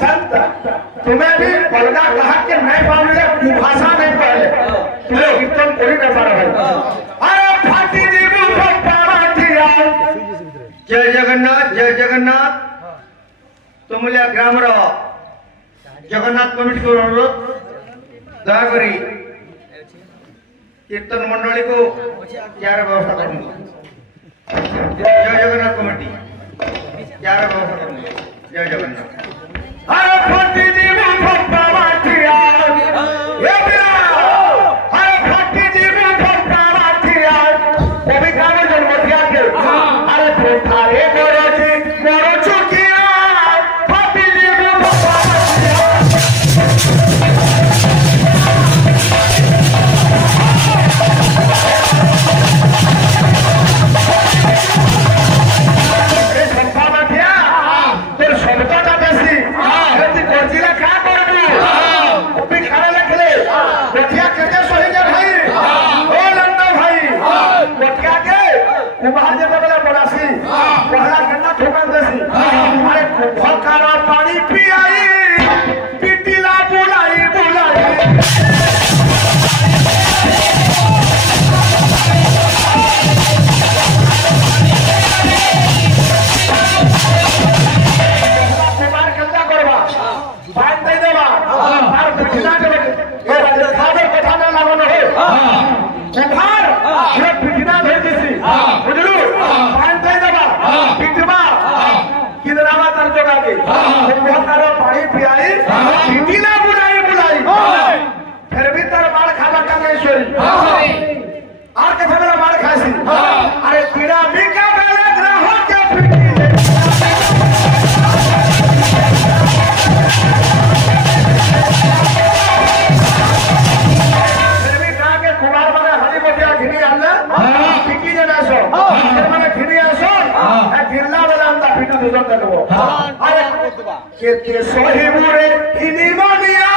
संत तुम्हें भी बलगा कहा कि नहीं पाऊंगे भाषा नहीं पहले तुम्हें कीर्तन कोई नहीं पा रहा अरे फाटी जी जय जगन्नाथ तुम ग्राम जगन्नाथ कमिटी को अनुरोध दयाकरी कीर्तन मंडली को यार व्यवस्था करूंगा जय जगन्नाथ कमिटी यार व्यवस्था करूंगा जय जगन्नाथ अरे फाटी जी पानी पियाई पिटिला बुलाई पानी पियाई पिटिला बुलाई फिर भी तर मार खावा का नहीं सोई और कैसे मेरा मार खासी अरे पीड़ा भी का बेला ग्रहों के पिटिले फिर भी कहा के कुमार मने हरी मोटिया घिनी आले पिटी जना सो मने घिनी आसो ए गिरला वाला अंदा पिटू दुजो तकबो अरे के सोही मुरे घिनी मानिया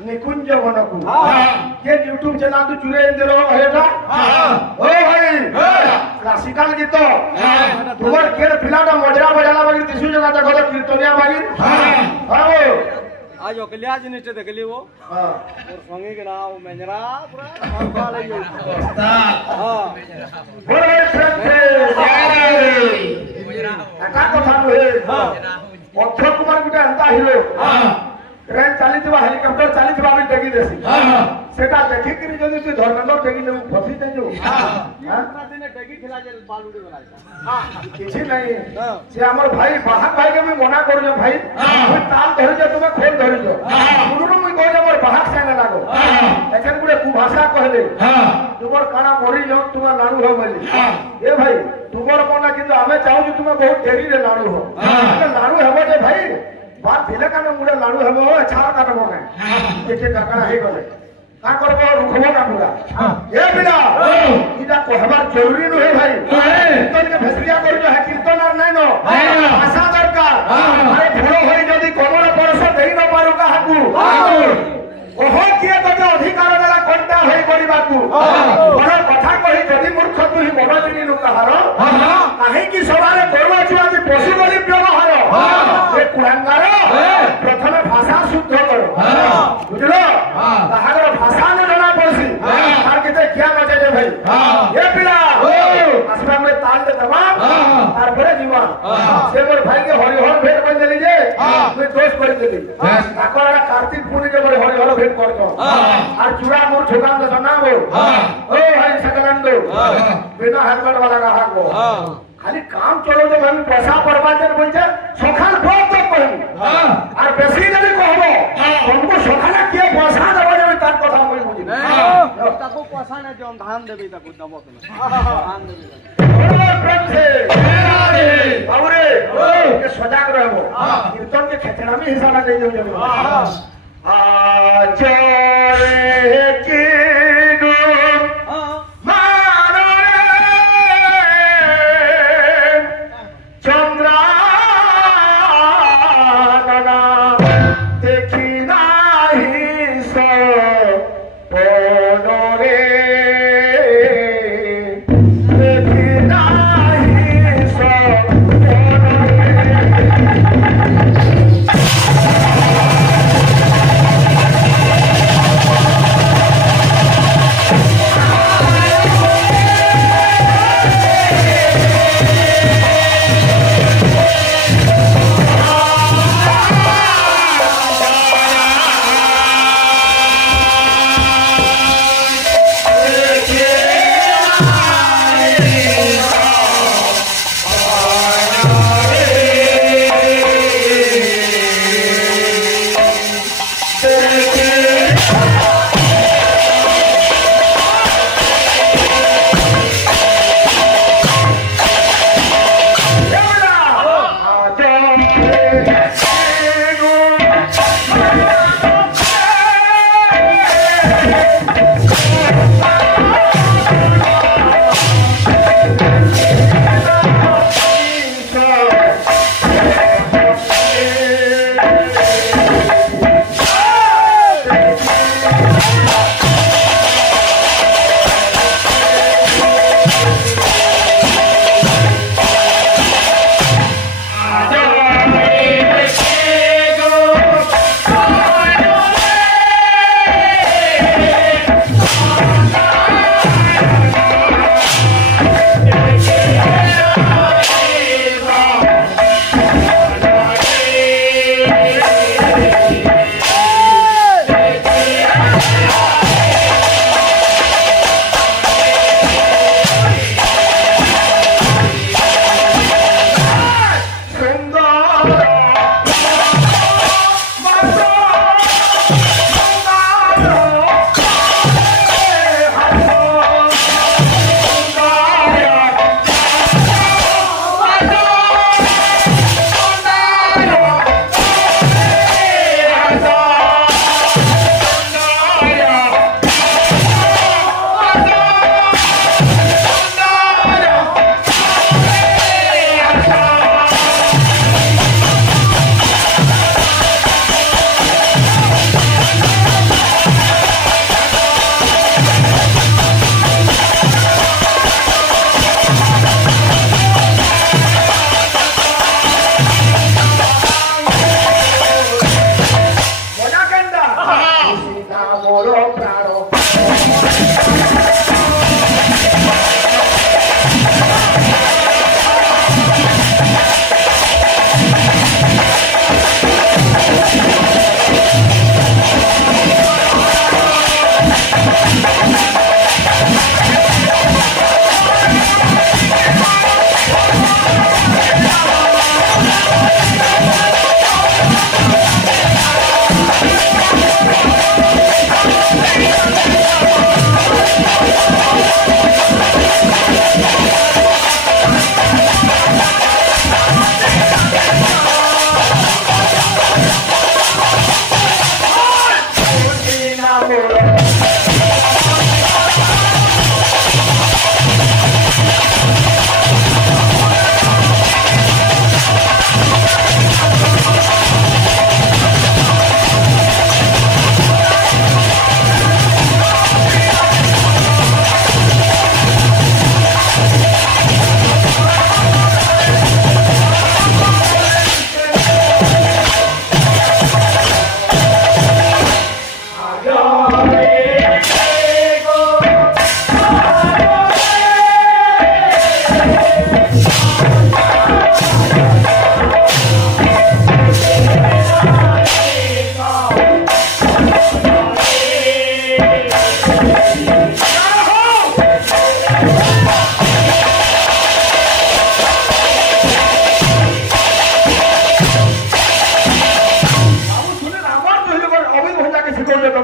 निकुंज बनकू ये यूट्यूब चैनल तो चुरे इंद्र है ना ओ भाई क्लासिकल गीत तुम्हार केर फिलाटा मजरा बजाला बागी दिसु जगह देखो कीर्तनिया बागी हां आज ओकलिया जिनिस देखली वो हां और संगे के नाम मेजरा पूरा मारवा लई हां बोले श्रद्धे मेजरा का कथा है हां अक्षय कुमार गुटे अंता हिरो हां ट्रेन चली हेलिकॉप्टर चली भी देखी देसी সেটা দেখি কি যদি তুই ধর্মেন্দ্র টেকি নেবু ফসি যাইছো কিছু নাই সে আমার ভাই বাহান ভাইকে আমি মনা করছো ভাই তুমি তাল ধরিছ তুমি খোল ধরিছ শুরু মুই কইছ আমার বাহাক সাঙ্গে লাগো এখন গুড়ে কুভাষা কহলে তোমার কানা মরি যাও তোমার লাড়ু হো বলি এ ভাই তোমার মনে কিন্তু আমি চাহুছি তুমি বহুত ডেরিরে লাড়ু হো লাড়ু হব যে ভাই বাদ দিলে কেন মুড়ে লাড়ু হব ছাড়া কাটব না দেখে কাকা হয়ে গেলে কা করব রুখব না পুরা এ বিনা এটা কহবার জরুরি নহে ভাই কীর্তনকে ভেসরিয়া করছ হে কীর্তন আর নাই ন ভাষা দরকার আরে ভোড় হই যদি কমল পরশ দেই ন পারু কাহাকু ওহ কিয়ে তোকে অধিকার দেলা কন্টা হই করিবাকু বড় কথা কহি যদি মূর্খ তুই বড় জিনিনু কাহার কাহিকি সবারে করবা চু আজ পশু বলি ব্যবহার এ কুড়াঙ্গার প্রথমে ভাষা শুদ্ধ কর বুঝল তাহার ভাষা নে জনা পড়ছি আর কেতে জ্ঞান আছে যে ভাই এ পিলা আসবে আমি তাল দে দেবা তারপরে জীবন সে মোর ভাইকে হরিহর ভেট করে দিলি যে তুই দোষ করে দিলি তারপর কার্তিক পূর্ণিকে বলে হরিহর ভেট করতো আর চূড়া মোর ছোকান দে শোনাবো ও ভাই সকলান্দ বিনা হাতমার वाला का हाको खाली काम चलो तो हम पैसा बर्बाद बोलছে সকাল ভোর তক কইব আর বেশি যদি কহব हमको সকালে কি পয়সা দেব যাবে তার কথা কই বুঝি না তাকো পয়সা না যে ধান দেবে তাকো দেব কেন ধান দেবে প্রেম से বাবুরে के सजग रहबो कीर्तन के खेतरामी हिसाब दे देबो आचरे की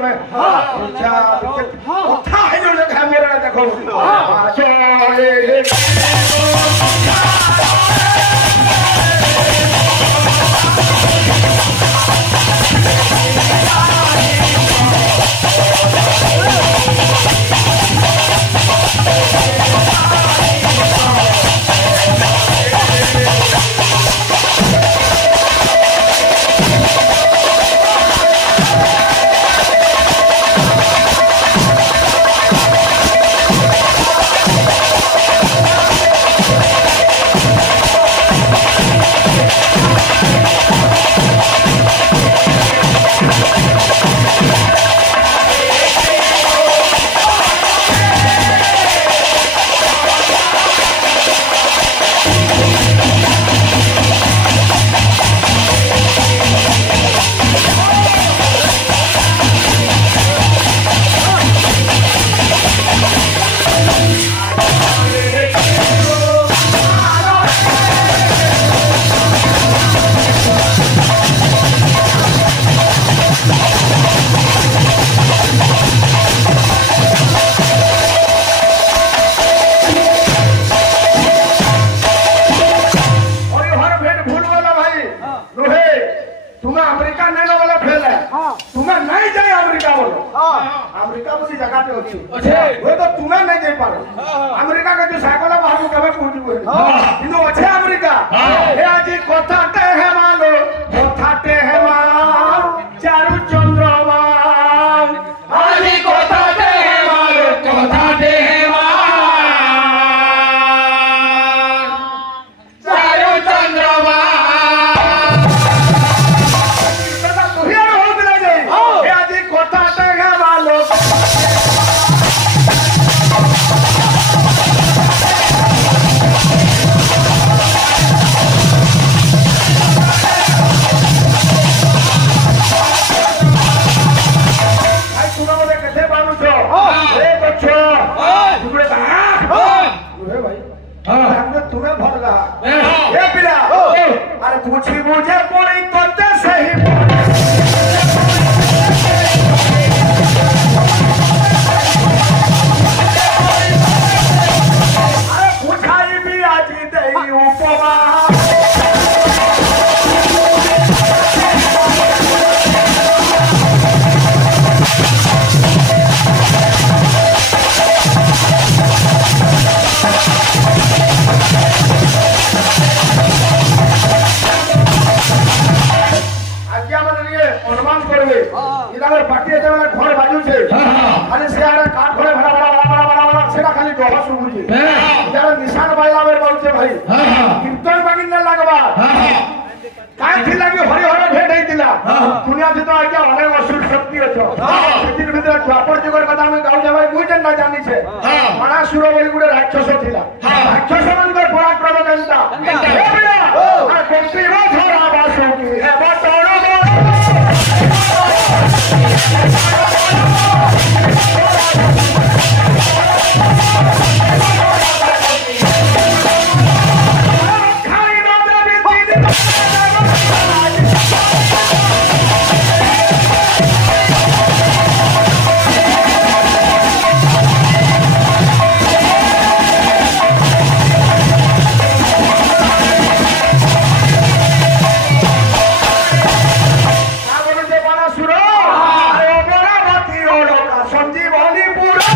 तमे जा उठा है जो जगह मेरे ना देखो अमेरिका मुझे जगह पे होती वो तो तुम्हें नहीं दे पारो अमेरिका के जो साइकिल बाहर को कभी पहुंची हुई किंतु अच्छे अमेरिका ये आज कोथाटे है मानो कोथाटे है मान चारु चंद्रमा आज कोथाटे है मानो कोथाटे है मान चारु चंद्रमा तो हियर हो गया जे ये आज कोथाटे है मानो तुम्हें भर रहा ये पिला अरे कुछ मुझे पूरी करते सही अरे पूछाई भी आज दे उपमा अनुमान करबे इदागर पार्टी एते वाला घर बाजू छे खाली से आरे काट घरे भरा भरा सेटा खाली डोबा सुबुजी इदागर निशान बाइला बेर बोलछे भाई कीर्तन बागिन न लागबा काय थी लागी हरि हरि भेट हेतिला दुनिया से तो आज्ञा अनेक असुर शक्ति अछो सेतिर भीतर द्वापर जुगर कथा में गाउ जाय मुइटे न जानि छे मणासुर बोली गुडे राक्षस थिला राक्षस मानकर पराक्रम केनता हे बिना आ कोंती रो झोरा बासुकी हे बटोरो संजीवनी पूरा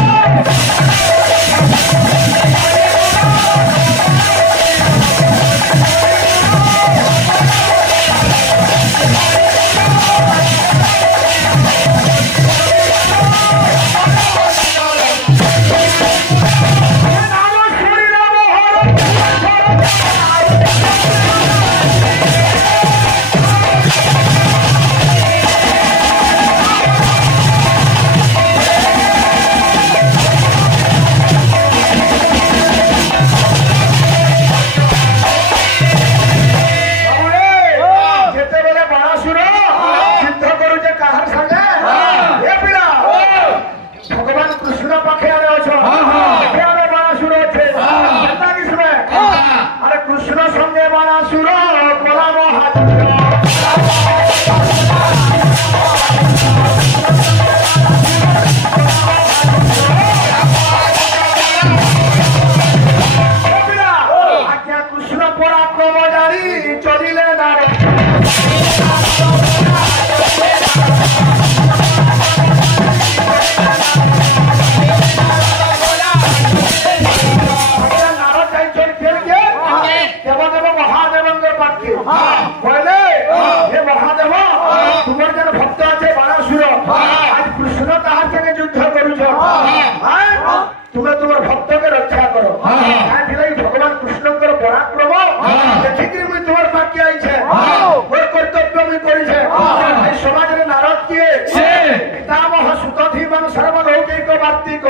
कार्तिक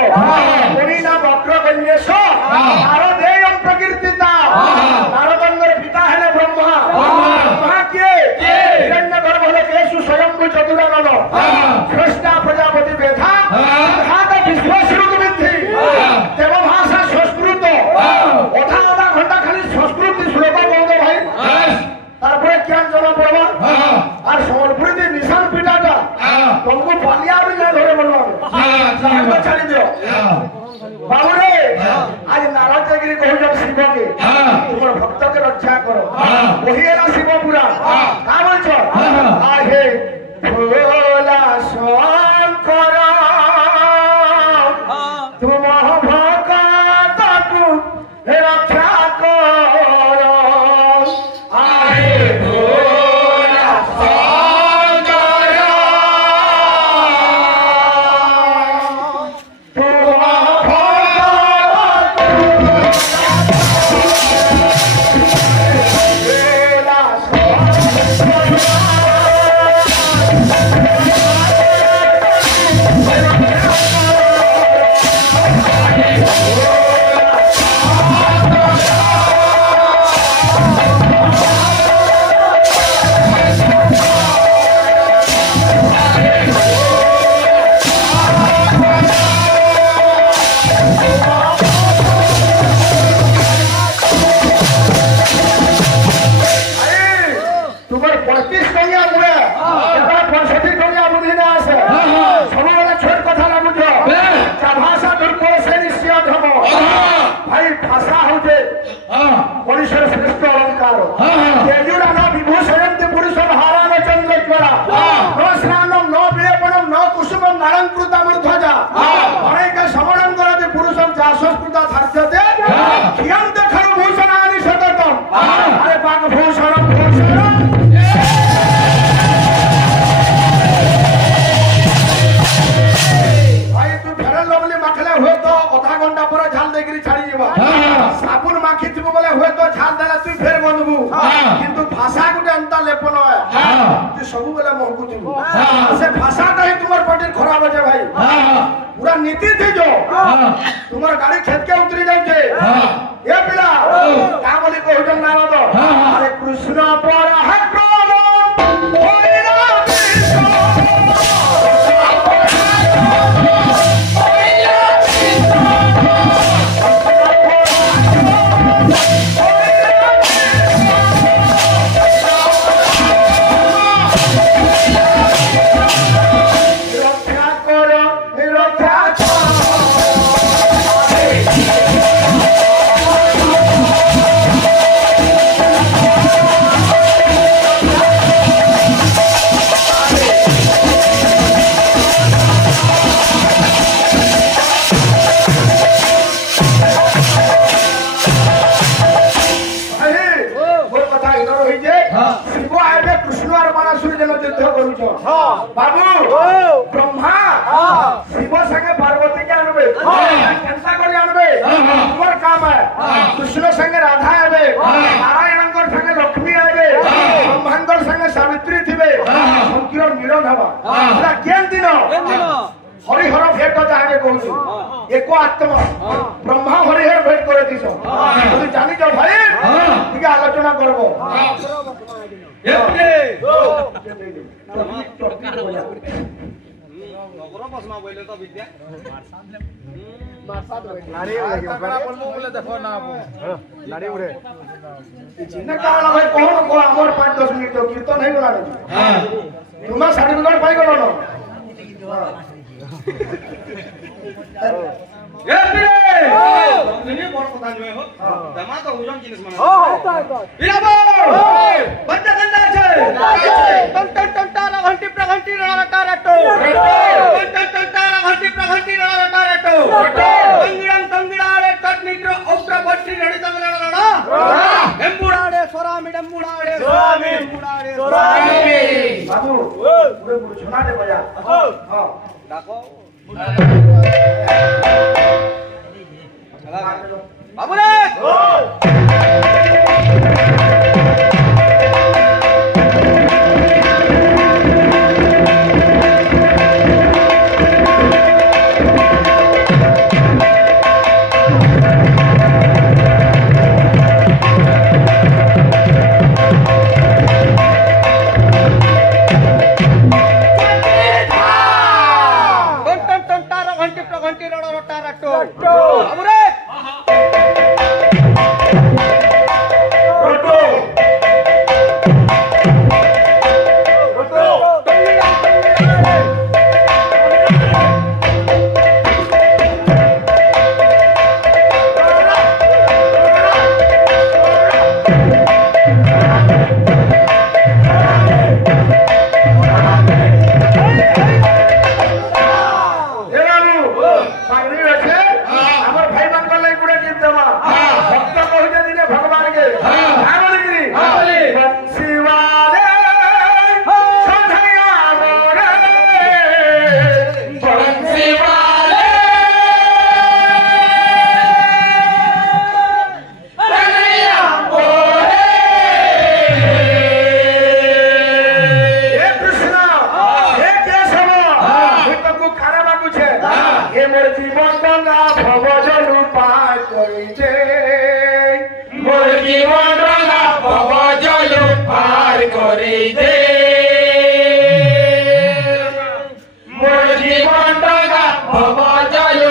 मुनि ना वक्र गण्येश नारदेयं प्रकीर्तिता नारदंगर पिता है ब्रह्मा ब्रह्मा के हिरण्यगर्भ लोकेषु स्वयंभू चतुरानन स्रष्टा प्रजापति वेधा विधाता विश्वश्रुत विद्धि देव भाषा संस्कृत अधा अधा घंटा खाली संस्कृत श्लोक बोलते भाई तारपरे क्या जना पड़वा और संबलपुरी के निशान पिटाटा तुमको पालिया भी ना धरे बनवा साहब छाड़ी दियो बाबू रे आज नाराज गिरी कहू जब शिव के तुम भक्त के रक्षा करो वही है ना शिव पूरा का बोल छो आहे भोला शंकर तुम भक्त तू रक्षा करो आहे भोला शंकर तुम श्रेष्ठ अलंकार विभूषण पुरुष हारान चंद्रज्वरा न स्नानम न विलेपनम न कुसुमम नालंकृता मूर्धजा अनेक समणं करते पुरुषम चाशस्कृता धार्यते कियं खलु भूषणानि सततम अरे पाक भूषणम भूषणम भाई तू फेरन लवली माखले हुए तो आधा घंटा पर झाल देकरी छाड़ी जीवा साबुन माखी थिबो बोले हुए तो झाल देला तू फेर बंदबू किंतु भाषा गुटे अंता लेपन है तू सबु बोले महकु थिबू से भाषा नहीं तुमर पटेल खराब है भाई पूरा नीति थी जो तुमर गाड़ी खेत के उतरी जाउछे ए पिला का बोली कहजन नारद अरे कृष्ण पर है प्रेम होइना बाबू ब्रह्मा शिव संगे पार्वती के आनबे कैसा कर आनबे तुमर काम है कृष्ण संगे राधा आबे नारायण संगे लक्ष्मी आबे ब्रह्मांडर संगे सावित्री थिबे संकीर्ण मिलन हवा पूरा केन दिन हरिहर भेट जाके कहू एको आत्मा ब्रह्मा हरिहर भेट करे दिस यदि जानि जाओ भाई ठीक आलोचना करबो कीर्तन नहीं गला तुम सर्टिफिकेट पाई गल দে মোর জীবন ডগা ভব জয়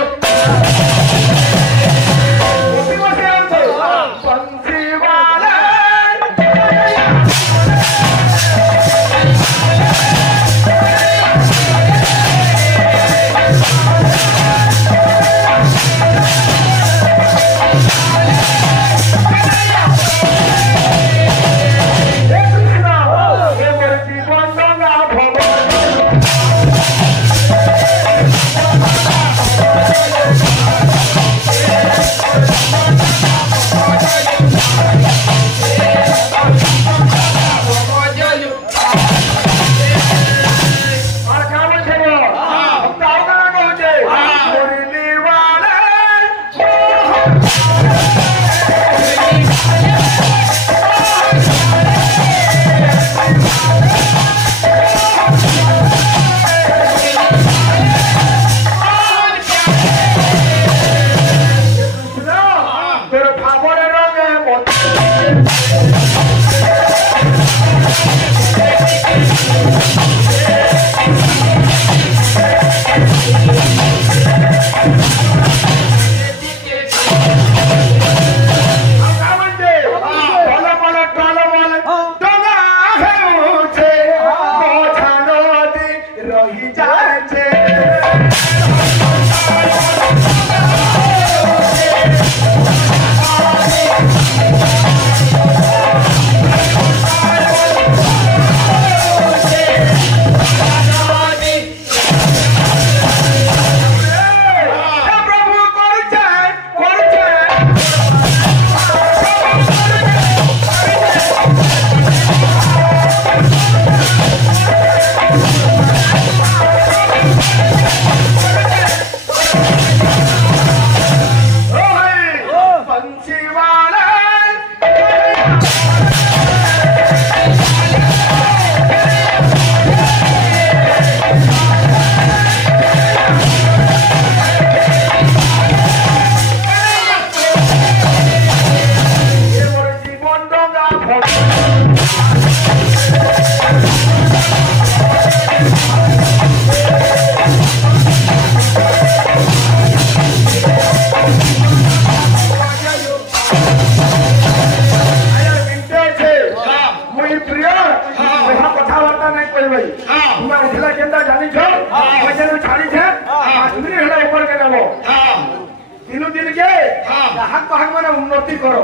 उन्नति करो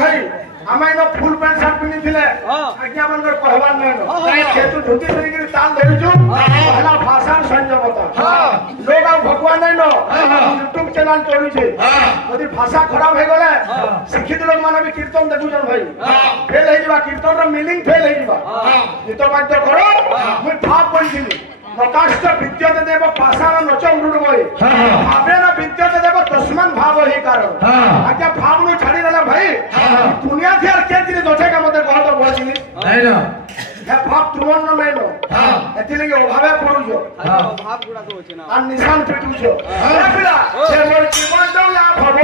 भाई आम फुल पैंट सार्ट पिंधि थे आज्ञा मान कहवार नहीं जेतु धोती धरिक ताल धरुचु पहला भाषा संयमता लोग आ भगवान नहीं यूट्यूब चैनल चलुचे यदि भाषा खराब हो गले शिक्षित लोग माने भी कीर्तन देखुछन भाई फेल हो जावा कीर्तन रो मीनिंग फेल हो जावा गीत बाद्य करो मुई भाव पढ़िली प्रकाश विद्यते देव पाषाण नच मृणमय भावेन विद्यते देव तस्मान भाव ही कारण आज्ञा भाव नु छाड़ी देला भाई दुनिया थी आर के दिन दोछे का मते कहत बसिनी नहीं न हे भाव तुमन न नहीं न एति लगे अभावे पडुजो भाव गुडा तो होचे ना आ निशान पिटुजो हे पिला से मोर जीवन दौला भव